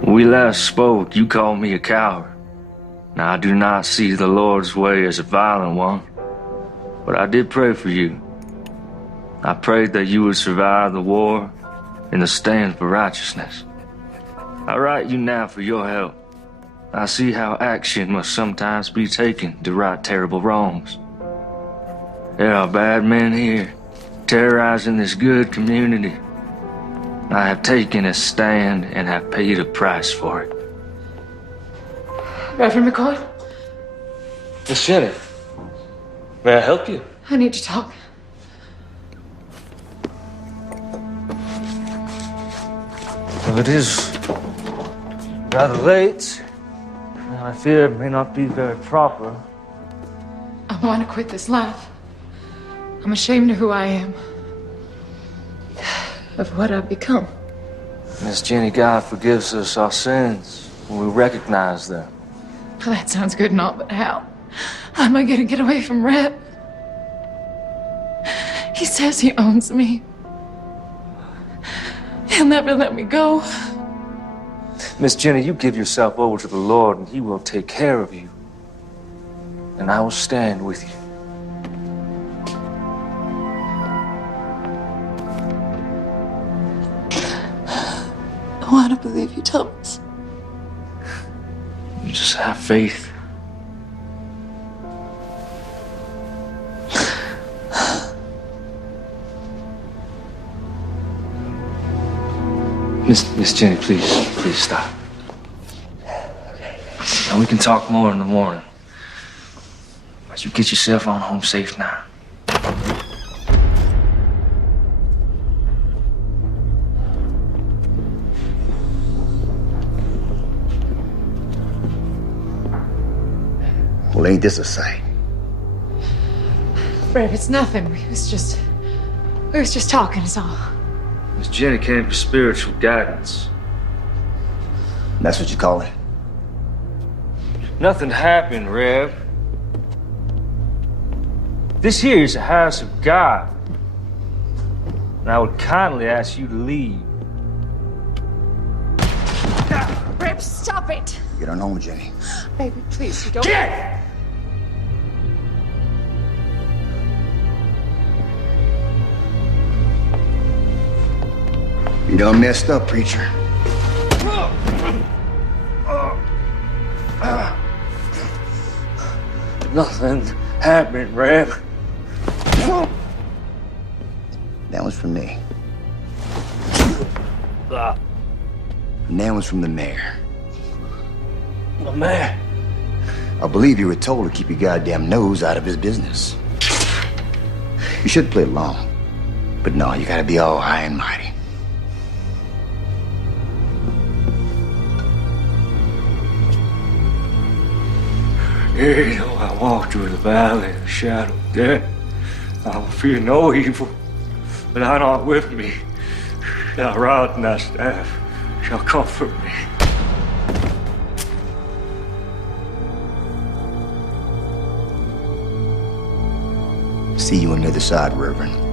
When we last spoke, you called me a coward. Now, I do not see the Lord's way as a violent one, but I did pray for you. I prayed that you would survive the war and the stand for righteousness. I write you now for your help. I see how action must sometimes be taken to right terrible wrongs. There are bad men here, terrorizing this good community. I have taken a stand and have paid a price for it. Reverend McCoy? Miss Jenny, may I help you? I need to talk. Well, it is rather late, and I fear it may not be very proper. I want to quit this life. I'm ashamed of who I am. Of what I've become. Miss Jenny, God forgives us our sins when we recognize them. Well, that sounds good and all, but how? How am I going to get away from Reb? He says he owns me. He'll never let me go. Miss Jenny, you give yourself over to the Lord and He will take care of you. And I will stand with you. I want to believe you, Thomas. You just have faith. Miss Jenny, please stop. And we can talk more in the morning. But you get yourself on home safe now. Well, ain't this a sight? Reb, it's nothing. We was just talking, is all. Miss Jenny came for spiritual guidance. That's what you call it? Nothing happened, Reb. This here is a house of God. And I would kindly ask you to leave. Reb, stop it! Get on home, Jenny. Baby, please, you don't... Get! You done messed up, preacher. Nothing happened, Reb. That one's from me. And that one's from the mayor. The mayor. I believe you were told to keep your goddamn nose out of his business. You should play along. But no, you gotta be all high and mighty. Yea, though I walk through the valley of the shadow of death, I will fear no evil, but thou art with me. Thy rod and thy staff shall comfort me. See you on the other side, Reverend.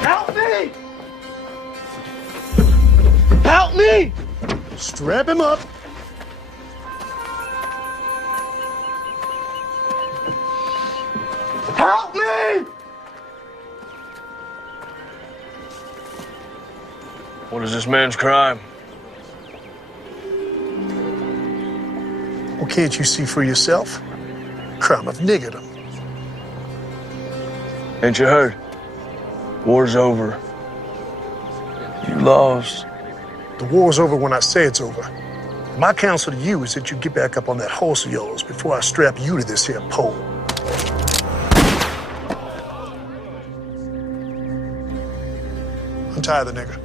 Help me! Help me! Strap him up. Help me! What is this man's crime? Well, can't you see for yourself? Crime of niggerdom. Ain't you heard? War's over. You lost. The war's over when I say it's over. My counsel to you is that you get back up on that horse of yours before I strap you to this here pole. Untie the nigger.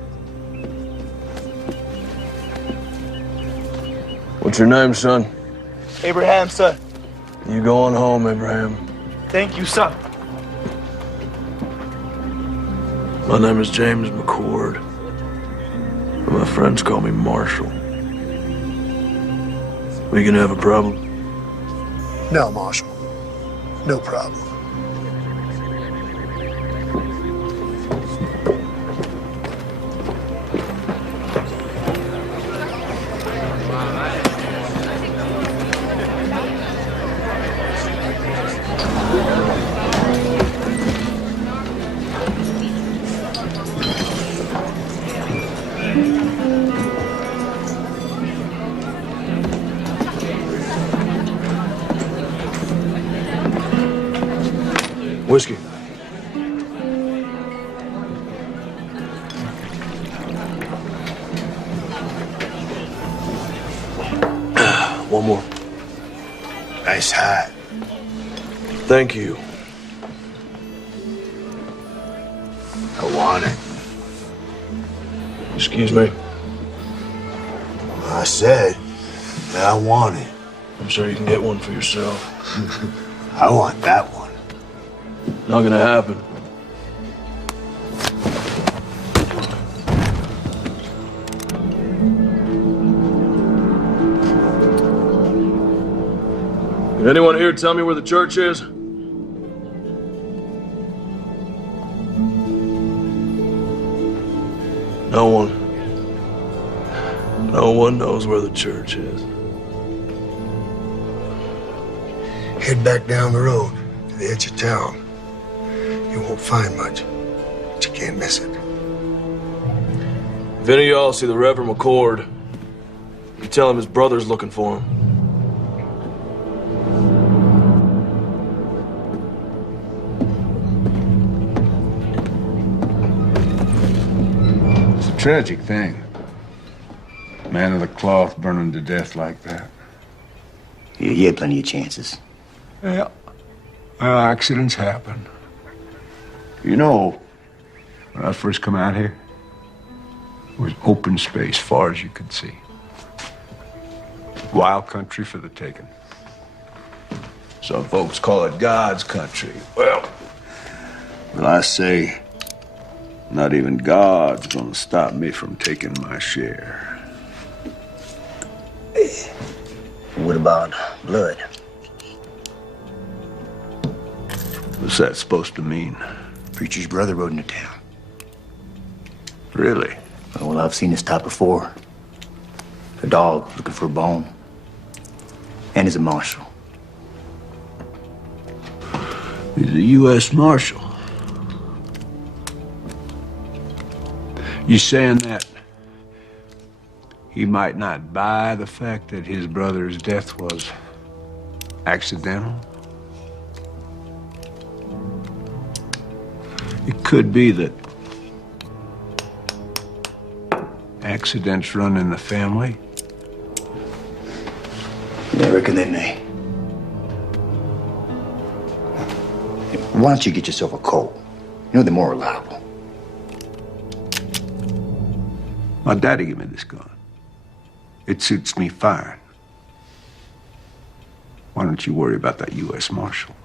What's your name, son? Abraham, son. You going home, Abraham. Thank you, son. My name is James McCord. But my friends call me Marshall. We gonna have a problem? No, Marshal. No problem. Whiskey. One more. Nice hat. Thank you. I want it. Excuse me. I said that I want it. I'm sure you can get one for yourself. I want that one. Not gonna happen. Can anyone here tell me where the church is? No one. No one knows where the church is. Head back down the road to the edge of town. You won't find much, but you can't miss it. If any of y'all see the Reverend McCord, you tell him his brother's looking for him. It's a tragic thing. Man of the cloth burning to death like that. Yeah, you had plenty of chances. Yeah. Well, accidents happen. You know, when I first come out here, it was open space far as you could see. Wild country for the taking. Some folks call it God's country. Well, I say, not even God's gonna stop me from taking my share. What about blood? What's that supposed to mean? Preacher's brother rode into town. Really? Well, I've seen this type before. A dog looking for a bone. And he's a marshal. He's a U.S. Marshal. You saying that he might not buy the fact that his brother's death was accidental? It could be that accidents run in the family. reckon they may. Why don't you get yourself a Colt? You know they're more reliable. My daddy gave me this gun. It suits me fine. Why don't you worry about that U.S. Marshal?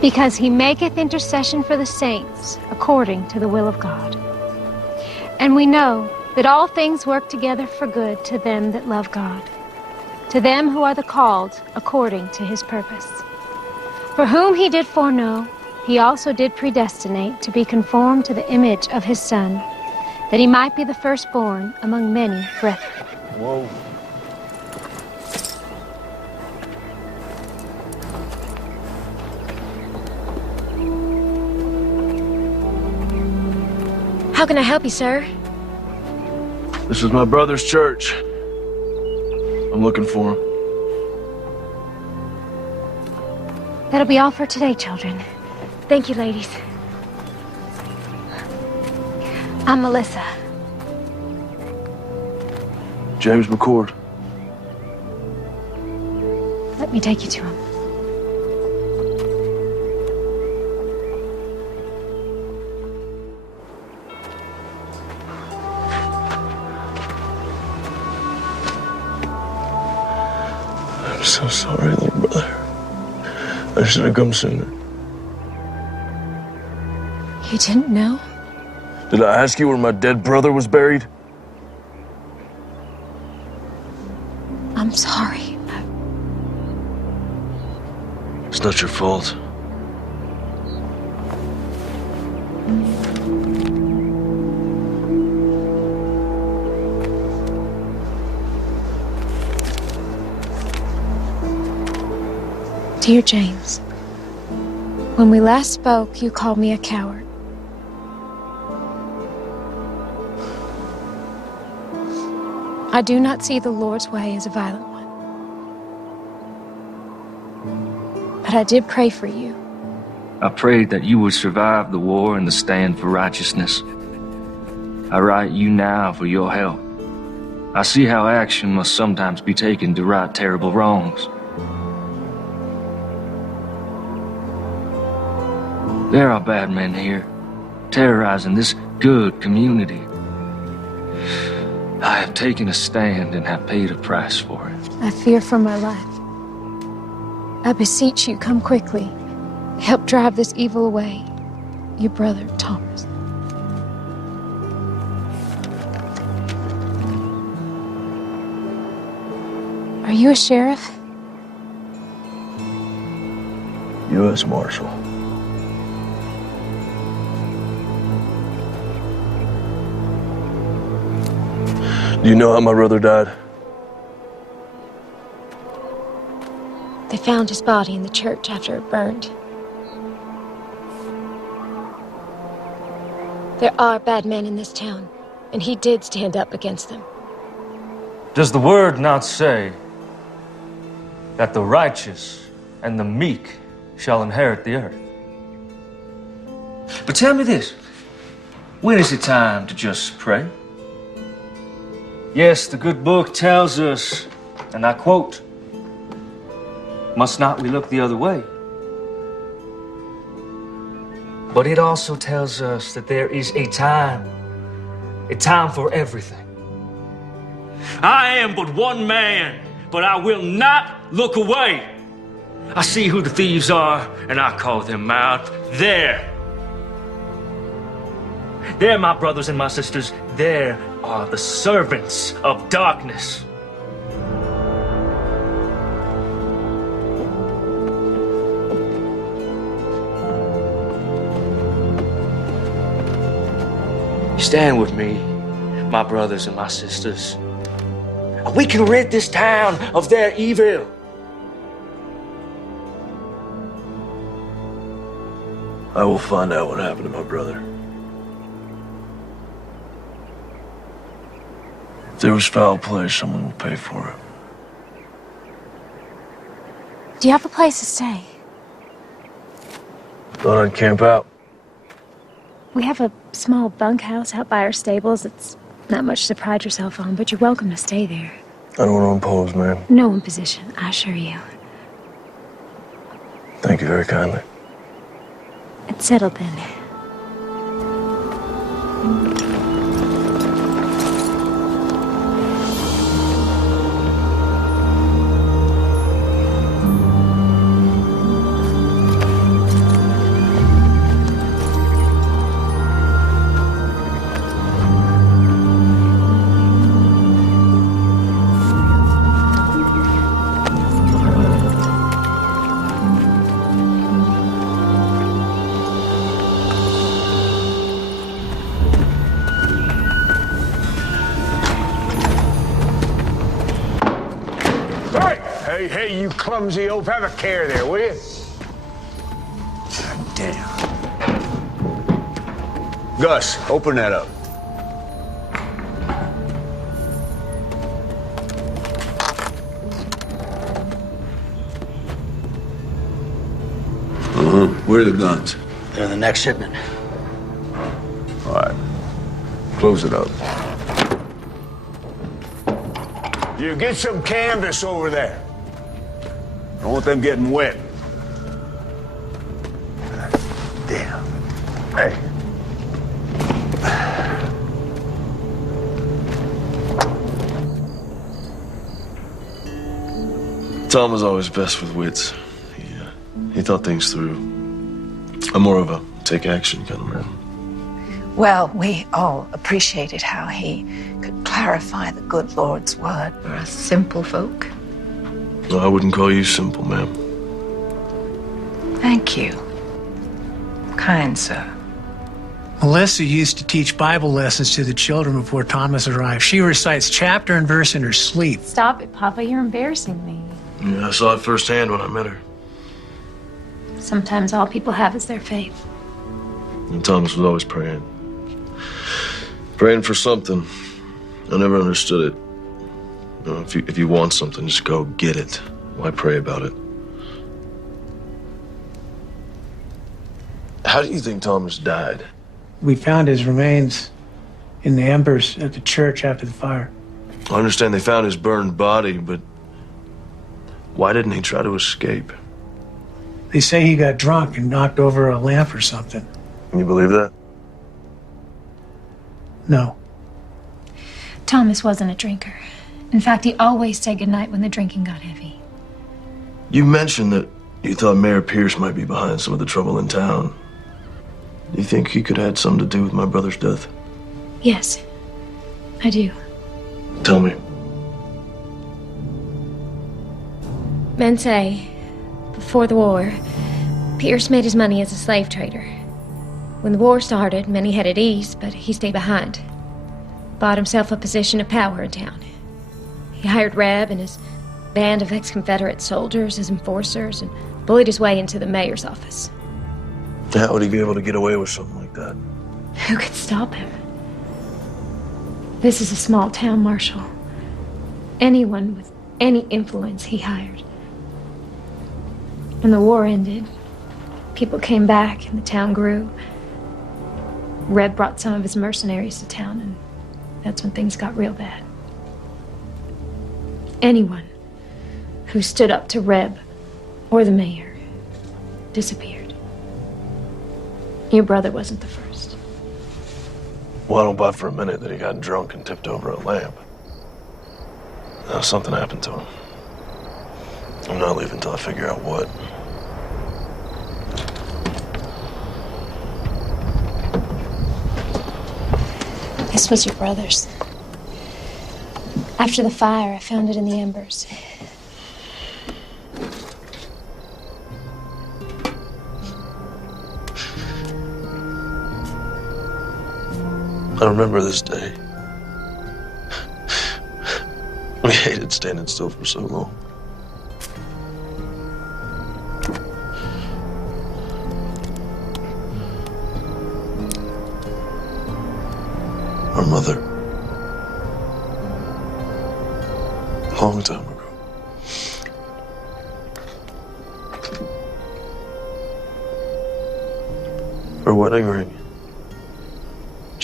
Because he maketh intercession for the saints according to the will of God. And we know that all things work together for good to them that love God, to them who are the called according to his purpose. For whom he did foreknow, he also did predestinate to be conformed to the image of his Son, that he might be the firstborn among many brethren. Whoa. How can I help you, sir? This is my brother's church. I'm looking for him. That'll be all for today, children. Thank you, ladies. I'm Melissa. James McCord. Let me take you to him. I'm so sorry, little brother. I should have come sooner. You didn't know? Did I ask you where my dead brother was buried? I'm sorry. It's not your fault. Dear James, when we last spoke, you called me a coward. I do not see the Lord's way as a violent one. But I did pray for you. I prayed that you would survive the war and the stand for righteousness. I write you now for your help. I see how action must sometimes be taken to right terrible wrongs. There are bad men here, terrorizing this good community. I have taken a stand and have paid a price for it. I fear for my life. I beseech you, come quickly. Help drive this evil away. Your brother, Thomas. Are you a sheriff? U.S. Marshal. Do you know how my brother died? They found his body in the church after it burned. There are bad men in this town, and he did stand up against them. Does the word not say that the righteous and the meek shall inherit the earth? But tell me this, when is it time to just pray? Yes, the good book tells us, and I quote, "Must not we look the other way?" But it also tells us that there is a time for everything. I am but one man, but I will not look away. I see who the thieves are, and I call them out. There, my brothers and my sisters, there are the servants of darkness. Stand with me, my brothers and my sisters. We can rid this town of their evil. I will find out what happened to my brother. If there was foul play, someone will pay for it. Do you have a place to stay? Thought I'd camp out. We have a small bunkhouse out by our stables. It's Not much to pride yourself on, but you're welcome to stay there. I don't want to impose, ma'am. No imposition, I assure you. Thank you very kindly. It's settled then. Hey, you clumsy oaf, have a care there, will you? Damn. Gus, open that up. Where are the guns? They're the next shipment. All right. Close it up. You get some canvas over there. Don't want them getting wet. Damn. Hey. Tom was always best with wits. He thought things through. I'm more of a take action kind of man. Well, we all appreciated how he could clarify the good Lord's word for us simple folk. No, I wouldn't call you simple, ma'am. Thank you. Kind sir. Melissa used to teach Bible lessons to the children before Thomas arrived. She recites chapter and verse in her sleep. Stop it, Papa. You're embarrassing me. Yeah, I saw it firsthand when I met her. Sometimes all people have is their faith. And Thomas was always praying. Praying for something. I never understood it. You know, if you want something, just go get it. Why pray about it? How do you think Thomas died? We found his remains in the embers at the church after the fire. I understand they found his burned body, but why didn't he try to escape? They say he got drunk and knocked over a lamp or something. You believe that? No. Thomas wasn't a drinker. In fact, he always said goodnight when the drinking got heavy. You mentioned that you thought Mayor Pierce might be behind some of the trouble in town. Do you think he could have had something to do with my brother's death? Yes, I do. Tell me. Men say, before the war, Pierce made his money as a slave trader. When the war started, many headed east, but he stayed behind. Bought himself a position of power in town. He hired Reb and his band of ex-Confederate soldiers as enforcers and bullied his way into the mayor's office. How would he be able to get away with something like that? Who could stop him? This is a small town, Marshal. Anyone with any influence he hired. When the war ended, people came back and the town grew. Reb brought some of his mercenaries to town, and that's when things got real bad. Anyone who stood up to Reb or the mayor disappeared. Your brother wasn't the first. Well, I don't buy for a minute that he got drunk and tipped over a lamp. Something happened to him. I'm not leaving until I figure out what. This was your brother's. After the fire, I found it in the embers. I remember this day. We hated standing still for so long. Our mother. A long time ago. Her wedding ring.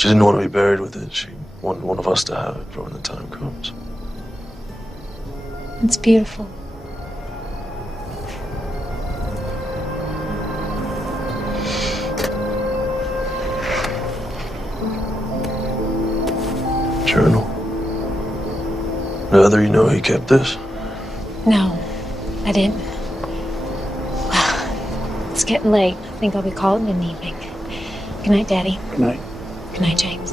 She didn't want to be buried with it. She wanted one of us to have it for when the time comes. It's beautiful. Journal. Now, you know he kept this? No, I didn't. Well, it's getting late. I think I'll be calling in the evening. Good night, Daddy. Good night. Good night, James.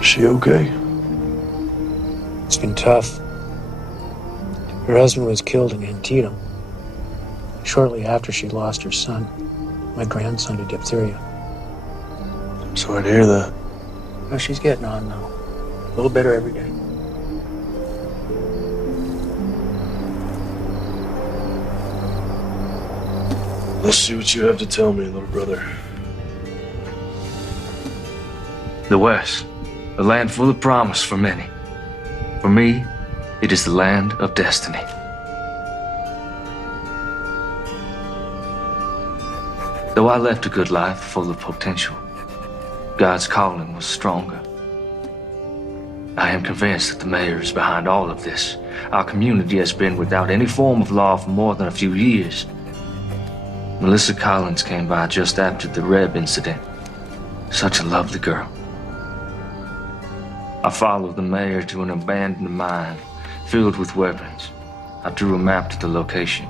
Is she okay? It's been tough. Her husband was killed in Antietam shortly after she lost her son, my grandson, to diphtheria. I'm sorry to hear that. Well, she's getting on now. A little better every day. Let's see what you have to tell me, little brother. The West, a land full of promise for many. For me, it is the land of destiny. Though I left a good life full of potential, God's calling was stronger. I am convinced that the mayor is behind all of this. Our community has been without any form of law for more than a few years. Melissa Collins came by just after the Reb incident. Such a lovely girl. I followed the mayor to an abandoned mine filled with weapons. I drew a map to the location.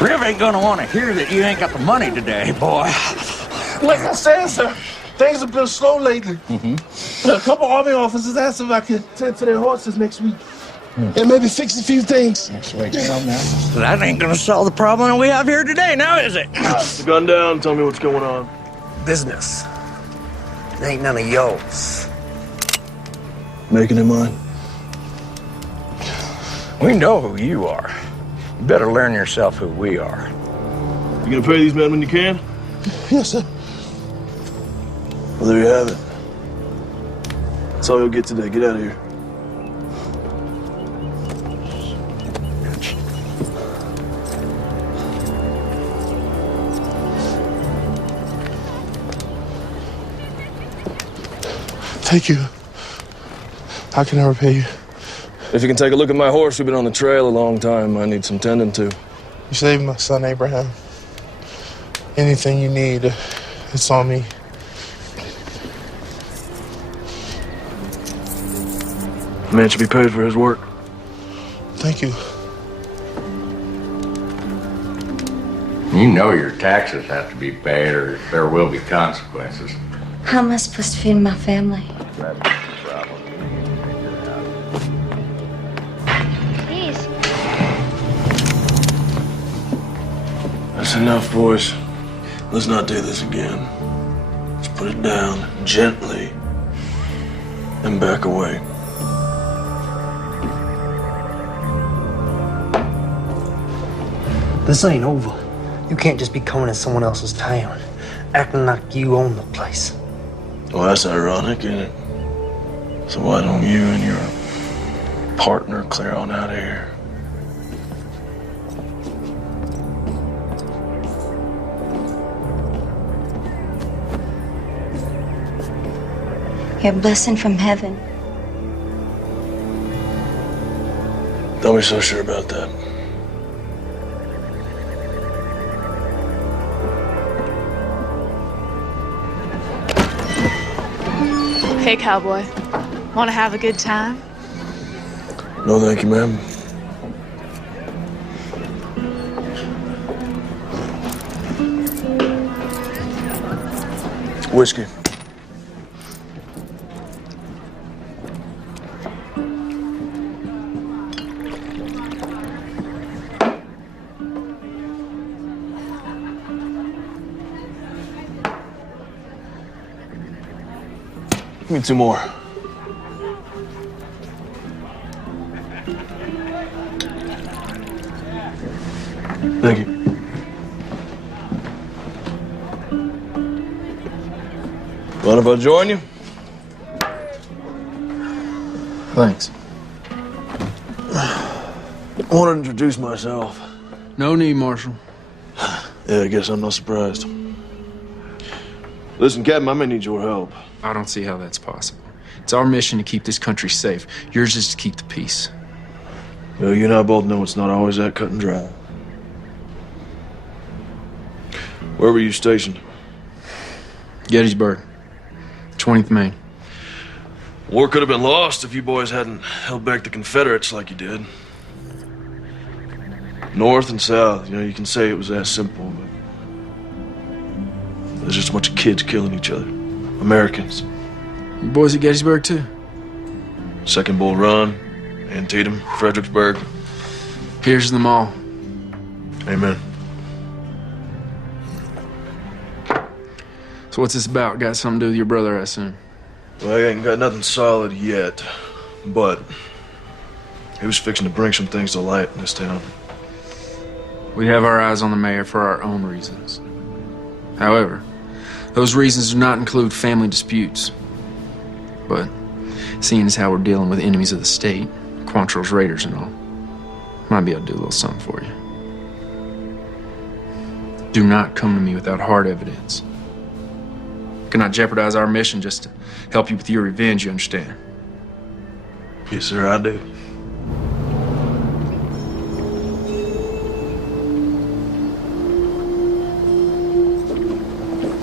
Rev ain't gonna want to hear that you ain't got the money today, boy. Like I said, sir, things have been slow lately. A couple Army officers asked if I could tend to their horses next week. And maybe fix a few things. That's right, that ain't gonna solve the problem we have here today, now is it? Put the gun down, tell me what's going on. Business. It ain't none of yours. Making it mine. We know who you are. You better learn yourself who we are. You gonna pay these men when you can? Yes, sir. Well, there you have it. That's all you'll get today. Get out of here. Thank you. How can I repay you? If you can take a look at my horse, we've been on the trail a long time. I need some tending to. You saved my son, Abraham. Anything you need, it's on me. The man should be paid for his work. Thank you. You know your taxes have to be paid or there will be consequences. How am I supposed to feed my family? That's the problem. Please. That's enough, boys. Let's not do this again. Let's put it down gently and back away. This ain't over. You can't just be coming in someone else's town, acting like you own the place. Well, that's ironic, isn't it? So why don't you and your partner clear on out of here? You're a blessing from heaven. Don't be so sure about that. Hey, cowboy. Want to have a good time? No, thank you, ma'am. Whiskey. Give me 2 more. Thank you. Mind if I join you? Thanks. I want to introduce myself. No need, Marshal. Yeah, I guess I'm not surprised. Listen, Captain, I may need your help. I don't see how that's possible. It's our mission to keep this country safe. Yours is to keep the peace. Well, you and I both know it's not always that cut and dry. Where were you stationed? Gettysburg, 20th Maine. War could have been lost if you boys hadn't held back the Confederates like you did. North and South, you know, you can say it was that simple, but there's just a bunch of kids killing each other. Americans. You boys at Gettysburg, too? Second Bull Run, Antietam, Fredericksburg. Here's them all. Amen. So what's this about? Got something to do with your brother, I assume? Well, I ain't got nothing solid yet, but he was fixing to bring some things to light in this town. We have our eyes on the mayor for our own reasons. However, those reasons do not include family disputes. But seeing as how we're dealing with enemies of the state, Quantrill's raiders and all, might be able to do a little something for you. Do not come to me without hard evidence. Cannot jeopardize our mission just to help you with your revenge, you understand? Yes, sir, I do.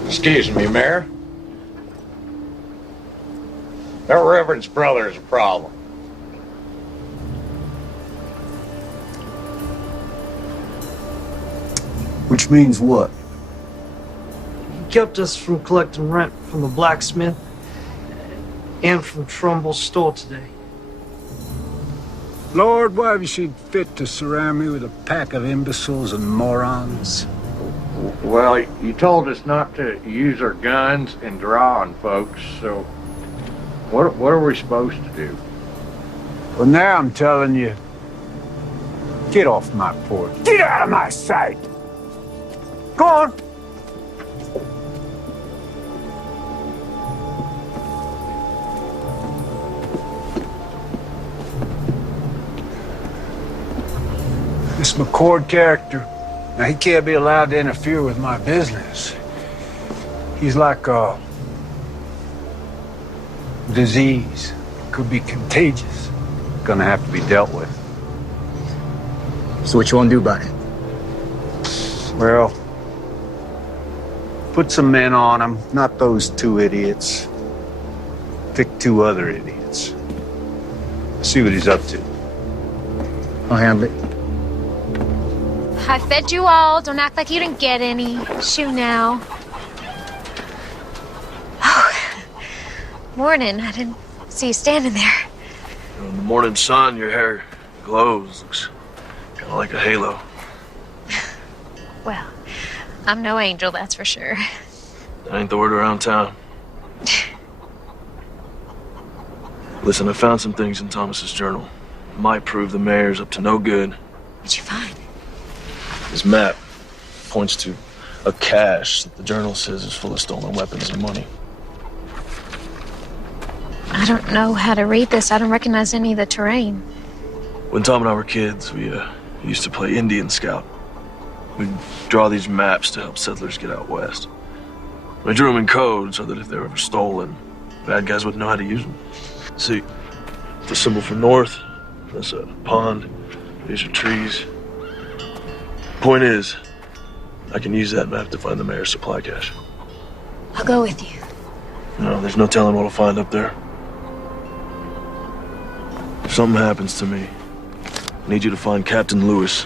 Excuse me, Mayor. That Reverend's brother is a problem. Which means what? He kept us from collecting rent from the blacksmith and from Trumbull's store today. Lord, why have you seen fit to surround me with a pack of imbeciles and morons? Well, you told us not to use our guns and draw on folks, so what are we supposed to do? Well, now I'm telling you, get off my porch. Get out of my sight! Go on! This McCord character, now he can't be allowed to interfere with my business. He's like a disease. Could be contagious. Gonna have to be dealt with. So what you want to do about it? Well, put some men on him, not those 2 idiots. Pick 2 other idiots. See what he's up to. I'll handle it. I fed you all. Don't act like you didn't get any. Shoo now. Oh, morning. I didn't see you standing there. You know, in the morning sun, your hair glows. Looks kind of like a halo. Well, I'm no angel, that's for sure. That ain't the word around town. Listen, I found some things in Thomas's journal. Might prove the mayor's up to no good. What'd you find? His map points to a cache that the journal says is full of stolen weapons and money. I don't know how to read this. I don't recognize any of the terrain. When Tom and I were kids, we used to play Indian Scout. We'd draw these maps to help settlers get out west. We drew them in code so that if they were ever stolen, bad guys wouldn't know how to use them. See, the symbol for north, that's a pond, these are trees. Point is, I can use that map to find the mayor's supply cache. I'll go with you. No, there's no telling what I'll find up there. If something happens to me, I need you to find Captain Lewis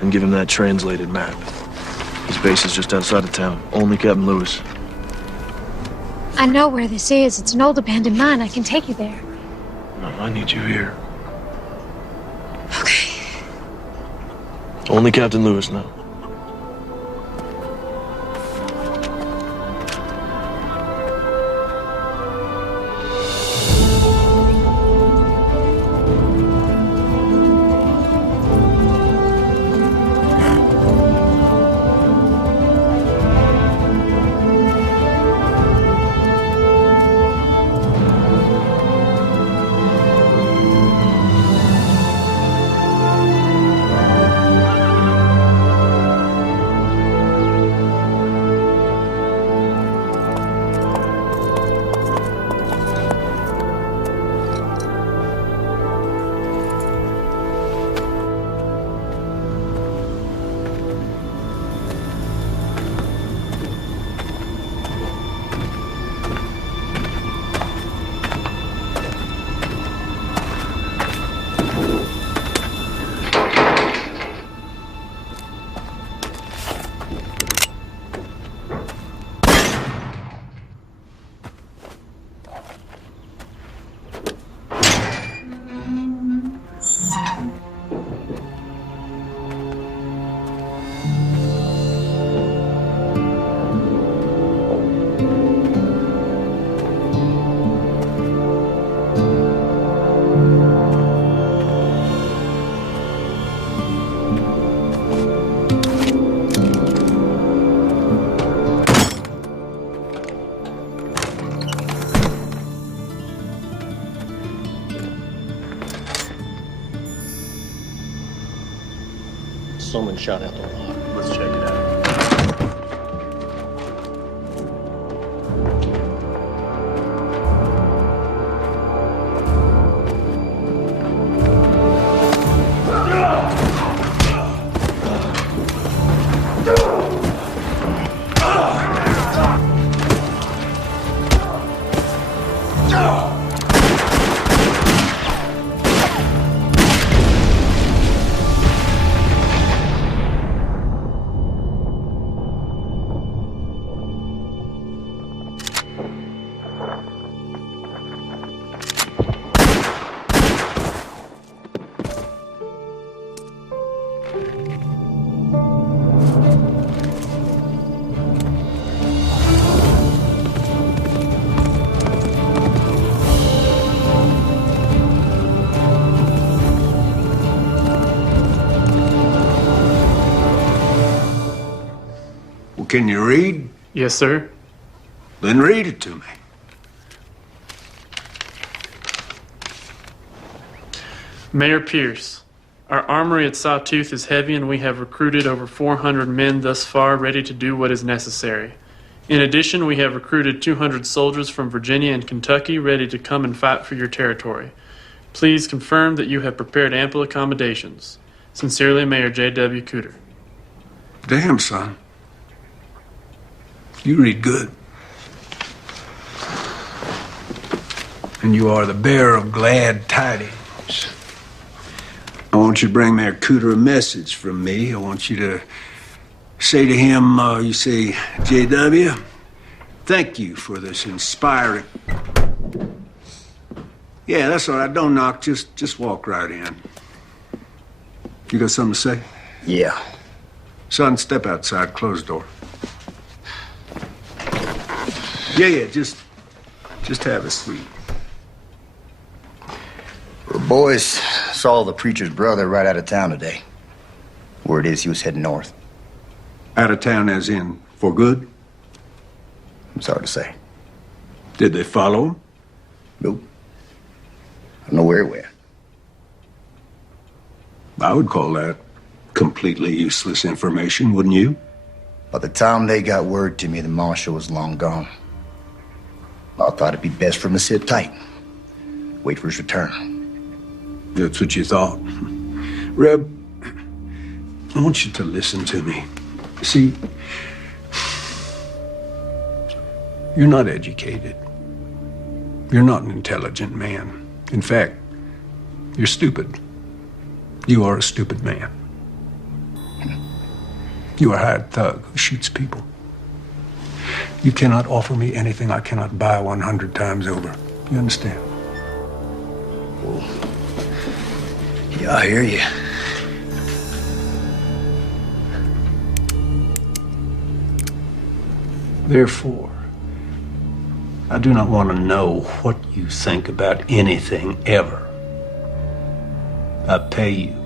and give him that translated map. His base is just outside of town. Only Captain Lewis. I know where this is. It's an old abandoned mine. I can take you there. No, I need you here. Okay. Only Captain Lewis now. shot out the lock. Let's check it out. Can you read? Yes, sir. Then read it to me. Mayor Pierce, our armory at Sawtooth is heavy and we have recruited over 400 men thus far ready to do what is necessary. In addition, we have recruited 200 soldiers from Virginia and Kentucky ready to come and fight for your territory. Please confirm that you have prepared ample accommodations. Sincerely, Mayor J.W. Cooter. Damn, son. You read good. And you are the bearer of glad tidings. I want you to bring Mayor Cooter a message from me. I want you to say to him, you say, J.W., thank you for this inspiring... Yeah, that's all right. Don't knock. Just walk right in. You got something to say? Yeah. Son, step outside. Close the door. Yeah, just have a seat. The boys saw the preacher's brother right out of town today. Word is he was heading north. Out of town as in for good? It's hard to say. Did they follow him? Nope. I don't know where he went. I would call that completely useless information, wouldn't you? By the time they got word to me, the marshal was long gone. I thought it'd be best for him to sit tight. Wait for his return. That's what you thought. Reb, I want you to listen to me. See, you're not educated. You're not an intelligent man. In fact, you're stupid. You are a stupid man. You are a hired thug who shoots people. You cannot offer me anything I cannot buy 100 times over. You understand? Well, yeah, I hear you. Therefore, I do not want to know what you think about anything ever. I pay you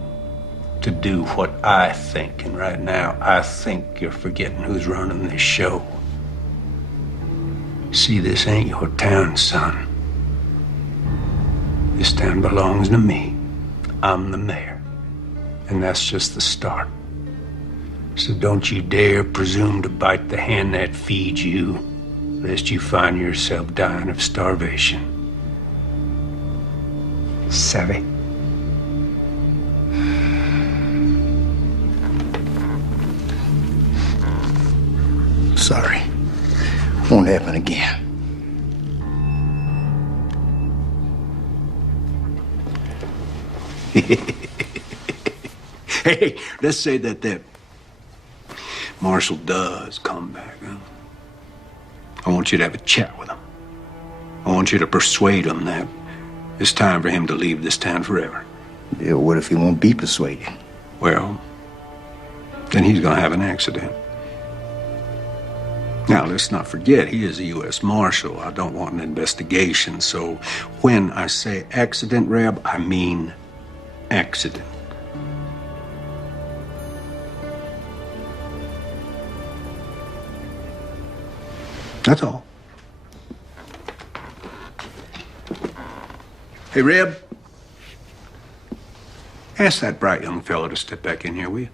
to do what I think, and right now, I think you're forgetting who's running this show. See, this ain't your town, son. This town belongs to me. I'm the mayor. And that's just the start. So don't you dare presume to bite the hand that feeds you, lest you find yourself dying of starvation. Savvy? Sorry. Won't happen again. Hey, let's say that Marshal does come back, huh? I want you to have a chat with him. I want you to persuade him that it's time for him to leave this town forever. Yeah, what if he won't be persuaded? Well, then he's gonna have an accident. Now, let's not forget, he is a U.S. Marshal. I don't want an investigation, so when I say accident, Reb, I mean accident. That's all. Hey, Reb, ask that bright young fellow to step back in here, will you?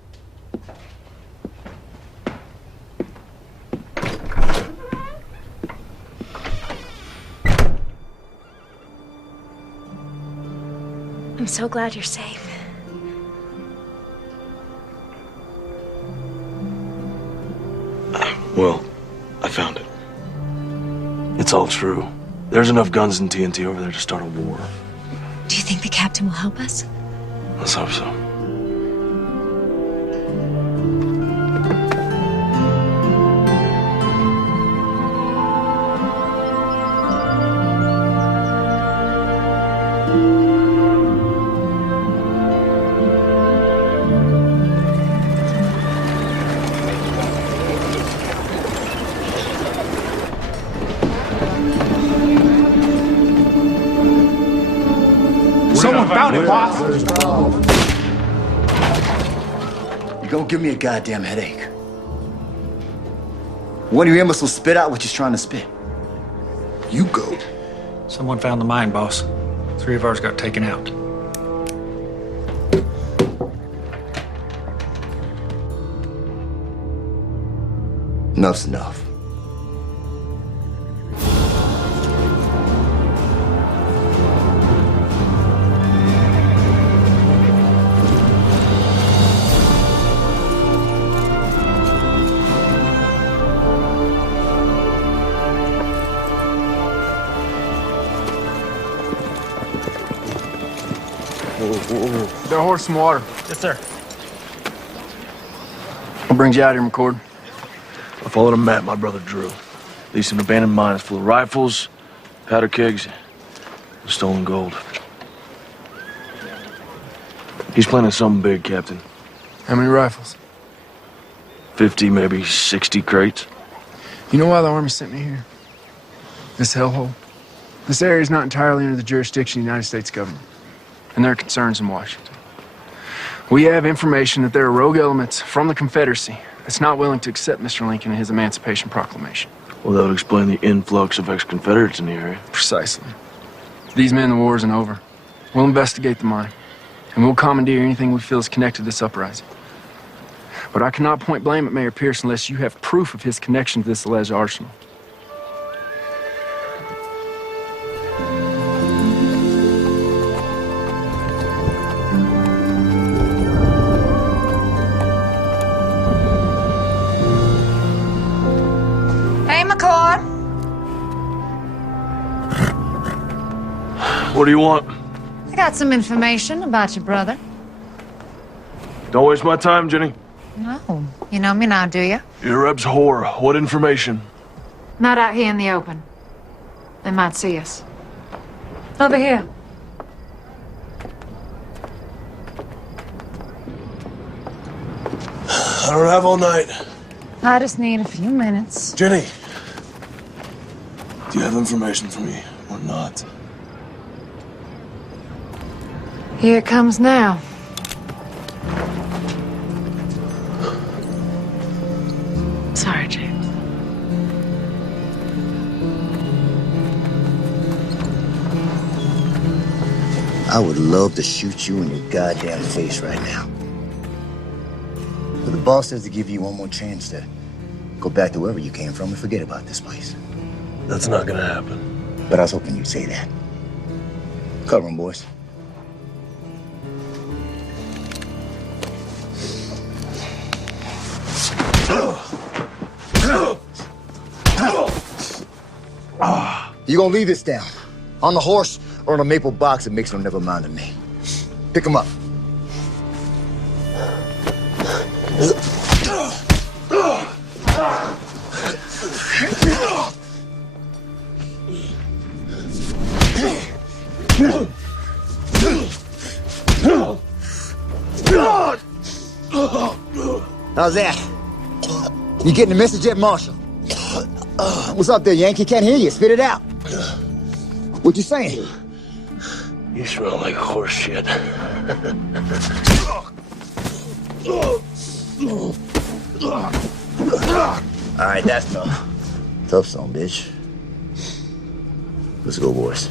so glad you're safe. Well, I found it. It's all true. There's enough guns and TNT over there to start a war. Do you think the captain will help us? Let's hope so. Someone found it, boss! You're gonna give me a goddamn headache. One of your imbeciles spit out what you're trying to spit. You go. Someone found the mine, boss. 3 of ours got taken out. Enough's enough. Get a horse some water. Yes, sir. What brings you out here, McCord? I followed a map my brother drew. Leads to an abandoned mine full of rifles, powder kegs, and stolen gold. He's planning something big, Captain. How many rifles? 50, maybe 60 crates. You know why the Army sent me here? This hellhole. This area is not entirely under the jurisdiction of the United States government, and there are concerns in Washington. We have information that there are rogue elements from the Confederacy that's not willing to accept Mr. Lincoln and his Emancipation Proclamation. Well, that would explain the influx of ex-Confederates in the area. Precisely. For these men, the war isn't over. We'll investigate the mine, and we'll commandeer anything we feel is connected to this uprising. But I cannot point blame at Mayor Pierce unless you have proof of his connection to this alleged arsenal. Hey, McCord. What do you want? I got some information about your brother. Don't waste my time, Jenny. No, you know me now, do you? You're Reb's whore. What information? Not out here in the open. They might see us. Over here. I don't have all night. I just need a few minutes. Jenny, do you have information for me or not? Here it comes now. Sorry, James. I would love to shoot you in your goddamn face right now. But the boss says to give you one more chance to go back to wherever you came from and forget about this place. That's not gonna happen. But I was hoping you'd say that. Cover 'em, boys. You gonna leave this down? On the horse or in a maple box that makes no never mind to me? Pick him up. How's that? You getting the message yet, Marshal? What's up there, Yankee? Can't hear you. Spit it out. What you saying? You smell like horse shit. All right, that's tough. Tough song, bitch. Let's go, boys.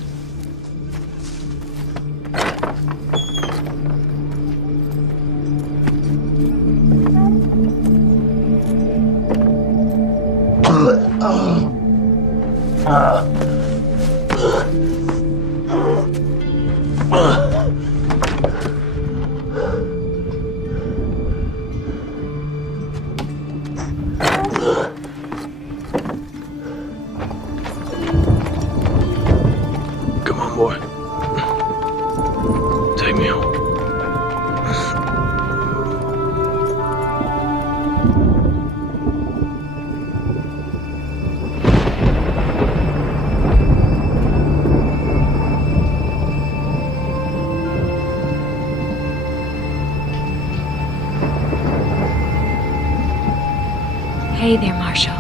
Hey there, Marshal.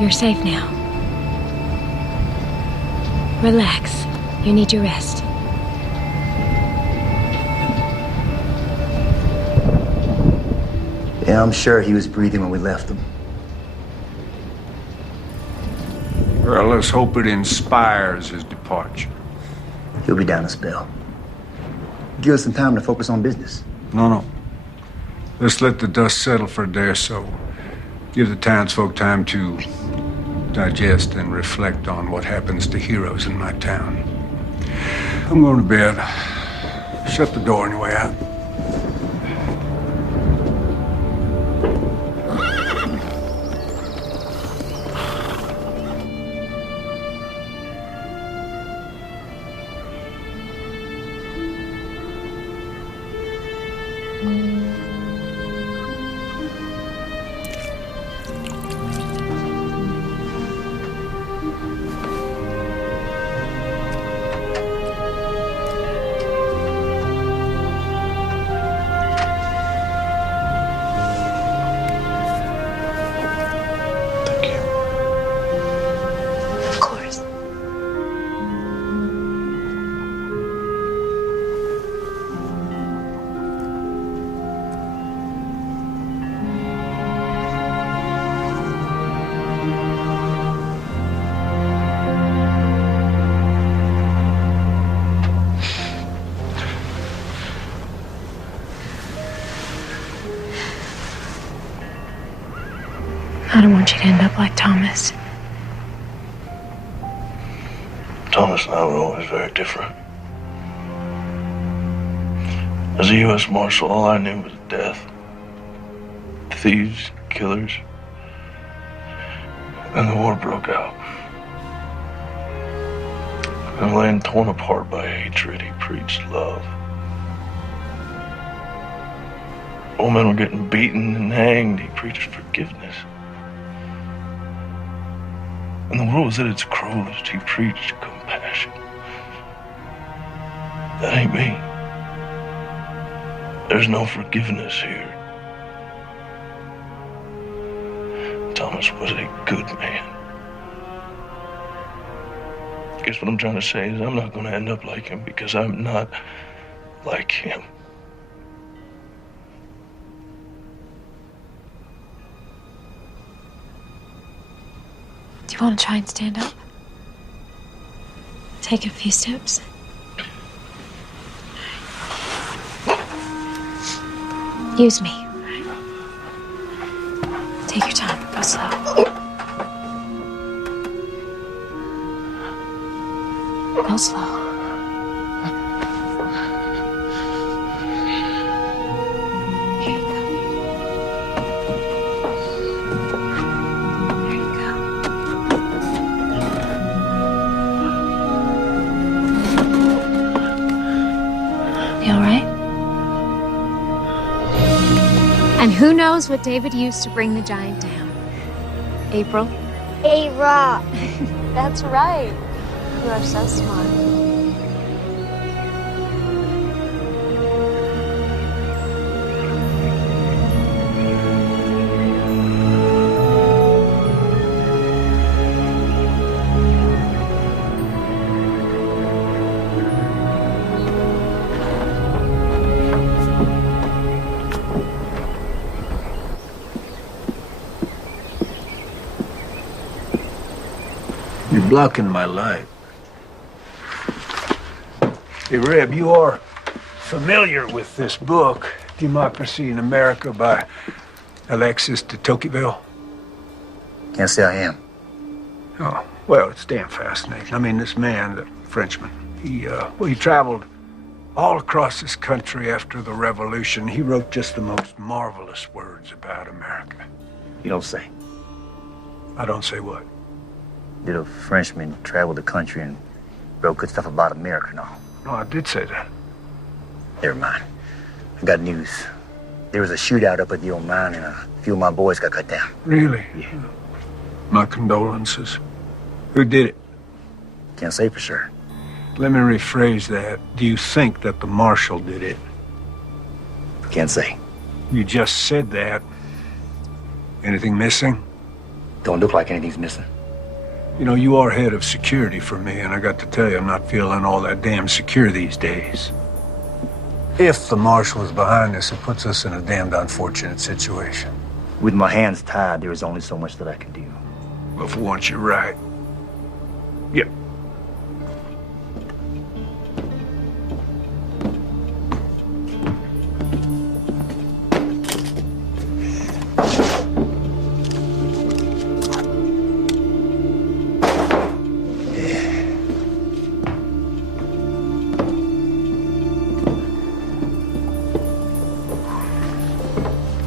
You're safe now. Relax. You need your rest. Yeah, I'm sure he was breathing when we left him. Well, let's hope it inspires his departure. He'll be down a spell. Give us some time to focus on business. No. Let's let the dust settle for a day or so. Give the townsfolk time to digest and reflect on what happens to heroes in my town. I'm going to bed. Shut the door on your way out. Of course. I don't want you to end up like Thomas. Thomas and I were always very different. As a U.S. Marshal, all I knew was death. Thieves, killers. Then the war broke out. And laying torn apart by hatred, he preached love. Old men were getting beaten and hanged. He preached forgiveness. And the world was at its cruelest. He preached compassion. That ain't me. There's no forgiveness here. Thomas was a good man. Guess what I'm trying to say is I'm not going to end up like him because I'm not like him. Do you want to try and stand up? Take a few steps. Use me. Take your time. Go slow. Go slow. And who knows what David used to bring the giant down? April? A rock. That's right. You are so smart. You're blocking my light. Hey, Reb, you are familiar with this book, Democracy in America by Alexis de Tocqueville? Can't say I am. Oh, well, it's damn fascinating. I mean, this man, the Frenchman, he traveled all across this country after the Revolution. He wrote just the most marvelous words about America. You don't say. I don't say what? Did a Frenchman travel the country and wrote good stuff about America and all? No, I did say that. Never mind. I got news. There was a shootout up at the old mine and a few of my boys got cut down. Really? Yeah. My condolences. Who did it? Can't say for sure. Let me rephrase that. Do you think that the marshal did it? Can't say. You just said that. Anything missing? Don't look like anything's missing. You know, you are head of security for me, and I got to tell you, I'm not feeling all that damn secure these days. If the marshal is behind this, it puts us in a damned unfortunate situation. With my hands tied, there is only so much that I can do. Well, for once, you're right. Yep.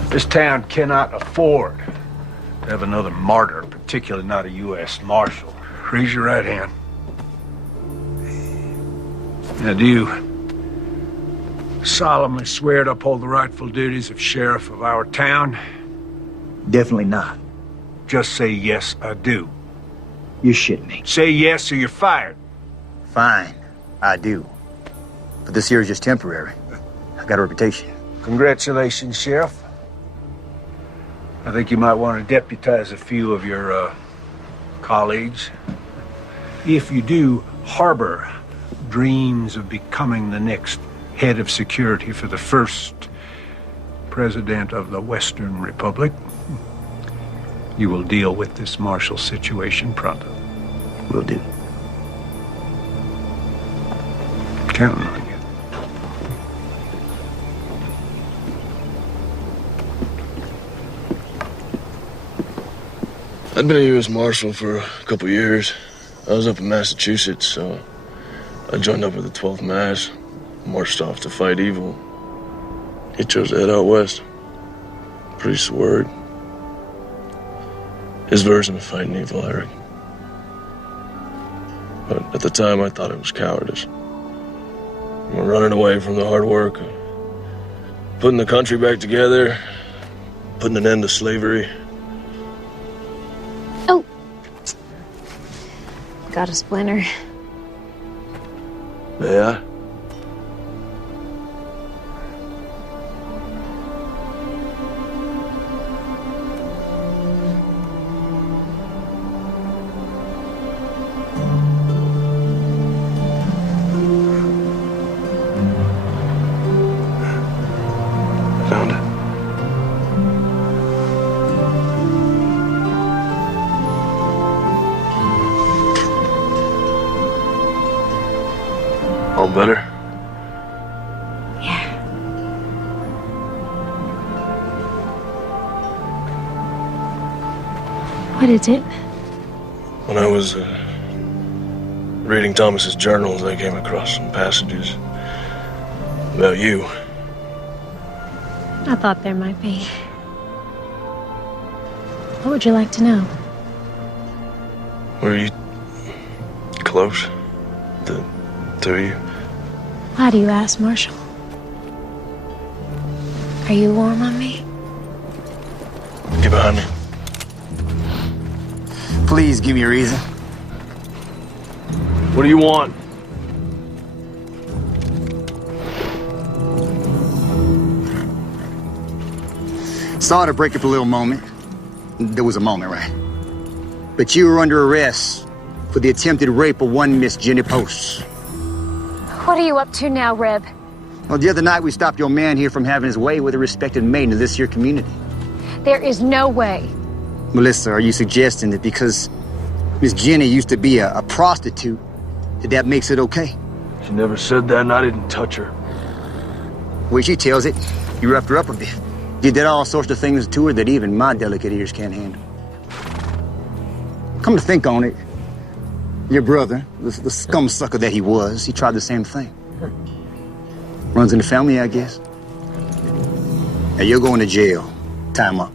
This town cannot afford to have another martyr, particularly not a U.S. Marshal. Raise your right hand. Now, do you solemnly swear to uphold the rightful duties of sheriff of our town? Definitely not. Just say, yes, I do. You shit me. Say yes or you're fired. Fine, I do. But this here is just temporary. I got a reputation. Congratulations, Sheriff. I think you might want to deputize a few of your colleagues. If you do harbor dreams of becoming the next head of security for the first president of the Western Republic, you will deal with this martial situation pronto. Will do. Counting on you. I'd been a U.S. Marshal for a couple years. I was up in Massachusetts, so I joined up with the 12th Mass, marched off to fight evil. He chose to head out west. Priest's word. His version of fighting evil, Eric. But at the time, I thought it was cowardice. We're running away from the hard work, putting the country back together, putting an end to slavery. Oh! Got a splinter. Yeah? Found it. All better? Yeah. What is it? When I was reading Thomas's journals, I came across some passages about you. I thought there might be. What would you like to know? Were you close? The two of you? Why do you ask, Marshal? Are you warm on me? Get behind me. Please give me a reason. What do you want? Sorry to break up a little moment. There was a moment, right? But you were under arrest for the attempted rape of one Miss Jenny Post. What are you up to now, Reb? Well, the other night we stopped your man here from having his way with a respected maiden of this here community. There is no way. Melissa, are you suggesting that because Miss Jenny used to be a prostitute, that makes it okay? She never said that, and I didn't touch her. Well, she tells it. You roughed her up a bit. You did all sorts of things to her that even my delicate ears can't handle. Come to think on it, your brother, the scum sucker that he was, he tried the same thing. Runs in the family, I guess. Now you're going to jail. Time up.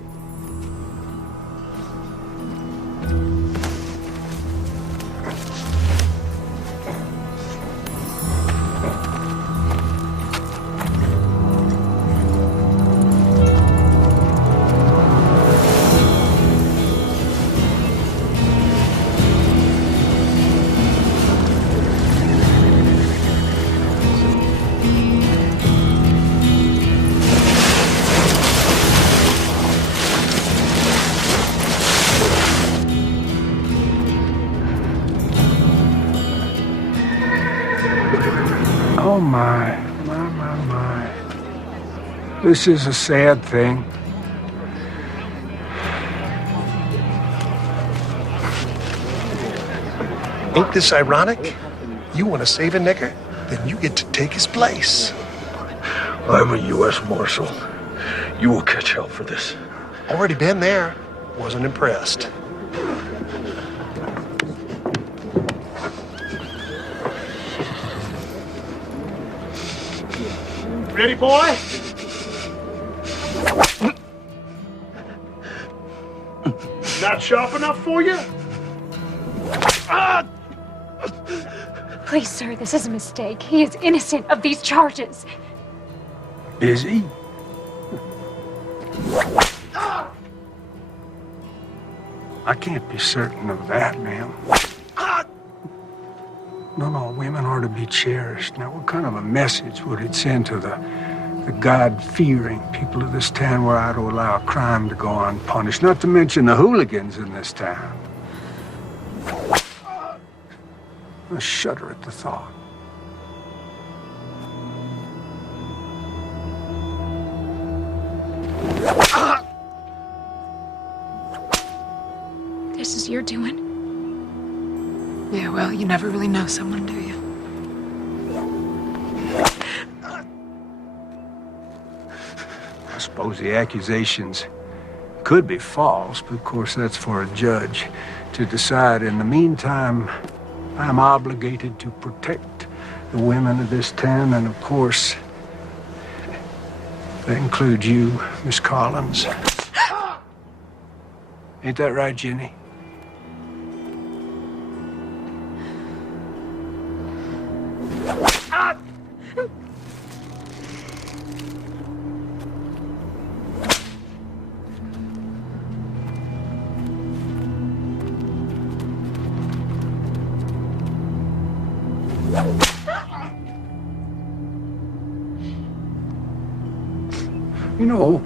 my. This is a sad thing. Ain't this ironic? You want to save a nigger? Then you get to take his place. I'm a U.S. Marshal. You will catch hell for this. Already been there. Wasn't impressed. Ready, boy? Not sharp enough for you? Please, sir, this is a mistake. He is innocent of these charges. Is he? I can't be certain of that, ma'am. No, women are to be cherished. Now, what kind of a message would it send to the God-fearing people of this town were I to allow a crime to go unpunished? Not to mention the hooligans in this town. I shudder at the thought. This is your doing? Yeah, well, you never really know someone, do you? I suppose the accusations could be false, but of course that's for a judge to decide. In the meantime, I'm obligated to protect the women of this town, and of course, that includes you, Miss Collins. Ain't that right, Jenny? You know,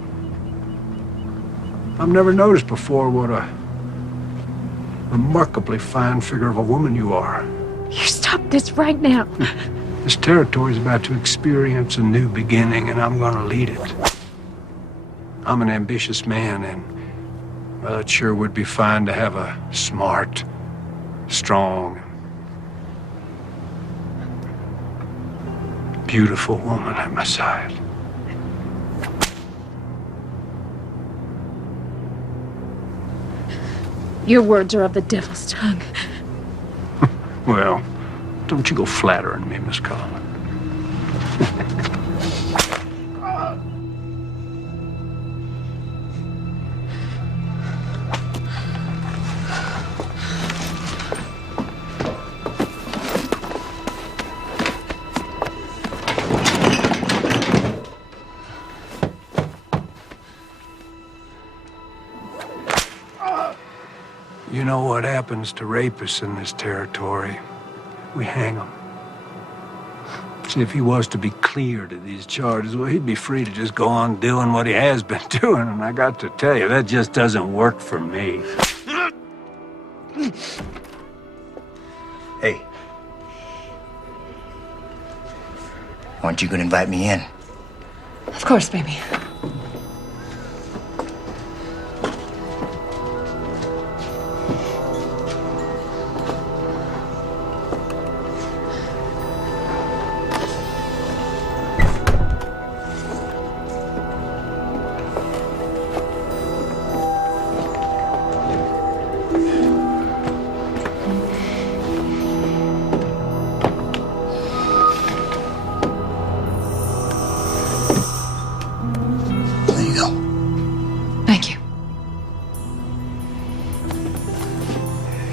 I've never noticed before what a remarkably fine figure of a woman you are. You stop this right now. This territory is about to experience a new beginning, and I'm going to lead it. I'm an ambitious man, and, well, it sure would be fine to have a smart, strong, beautiful woman at my side. Your words are of the devil's tongue. Well, don't you go flattering me, Miss Collins. You know what happens to rapists in this territory? We hang them. See, if he was to be cleared of these charges, well, he'd be free to just go on doing what he has been doing, and I got to tell you, that just doesn't work for me. Hey. Aren't you gonna invite me in? Of course, baby.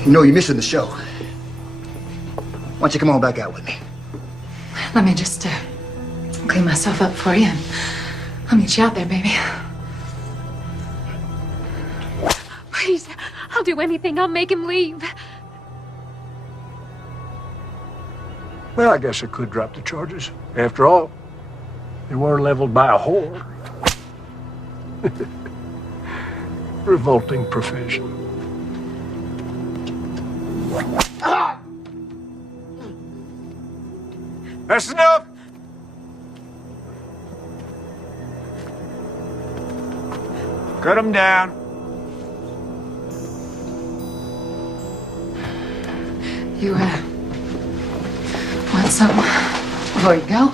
You know you're missing the show. Why don't you come on back out with me? Let me just clean myself up for you, and I'll meet you out there, baby. Please, I'll do anything. I'll make him leave. Well, I guess I could drop the charges. After all, they were leveled by a whore. Revolting profession. That's enough! Cut him down. You, want some before you go?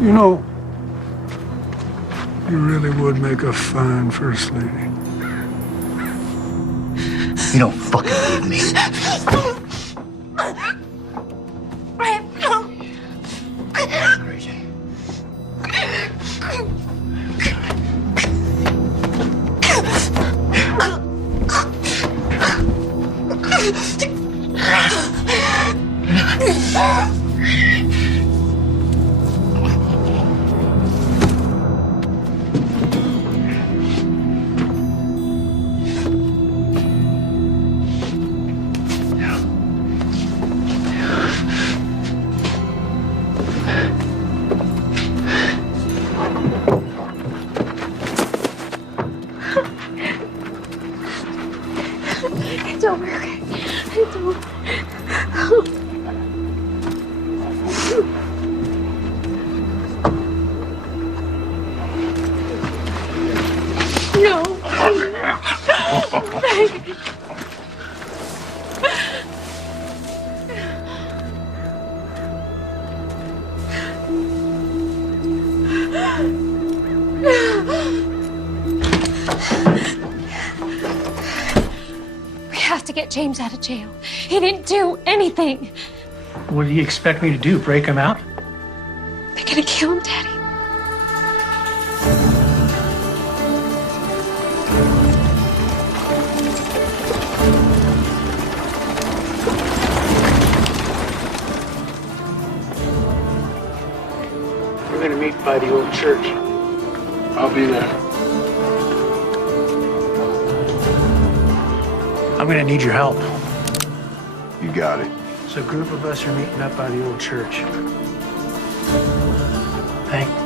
You know, you really would make a fine first lady. You don't fucking believe me. Crazy. It's over, okay? It's over. No. We have to get James out of jail. He didn't do anything. What do you expect me to do? Break him out? They're gonna kill him, Daddy. We're gonna meet by the old church. I'll be there. I'm gonna need your help. You got it. So a group of us are meeting up by the old church. Thank you.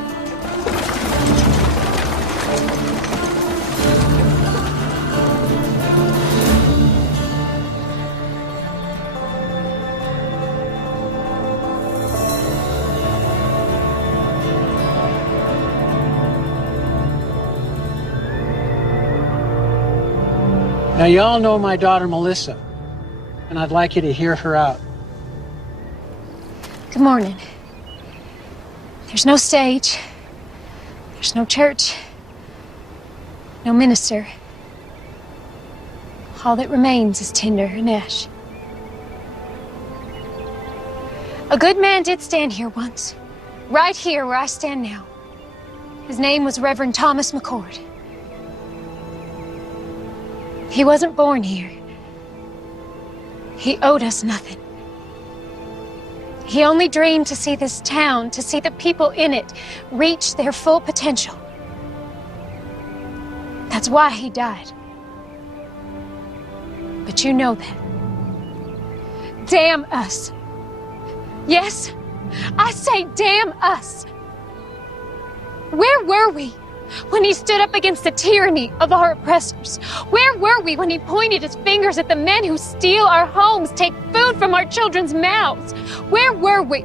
Now, y'all know my daughter, Melissa, and I'd like you to hear her out. Good morning. There's no stage. There's no church. No minister. All that remains is tinder and ash. A good man did stand here once. Right here where I stand now. His name was Reverend Thomas McCord. He wasn't born here. He owed us nothing. He only dreamed to see this town, to see the people in it, reach their full potential. That's why he died. But you know that. Damn us. Yes, I say damn us. Where were we when he stood up against the tyranny of our oppressors? Where were we when he pointed his fingers at the men who steal our homes, take food from our children's mouths? Where were we?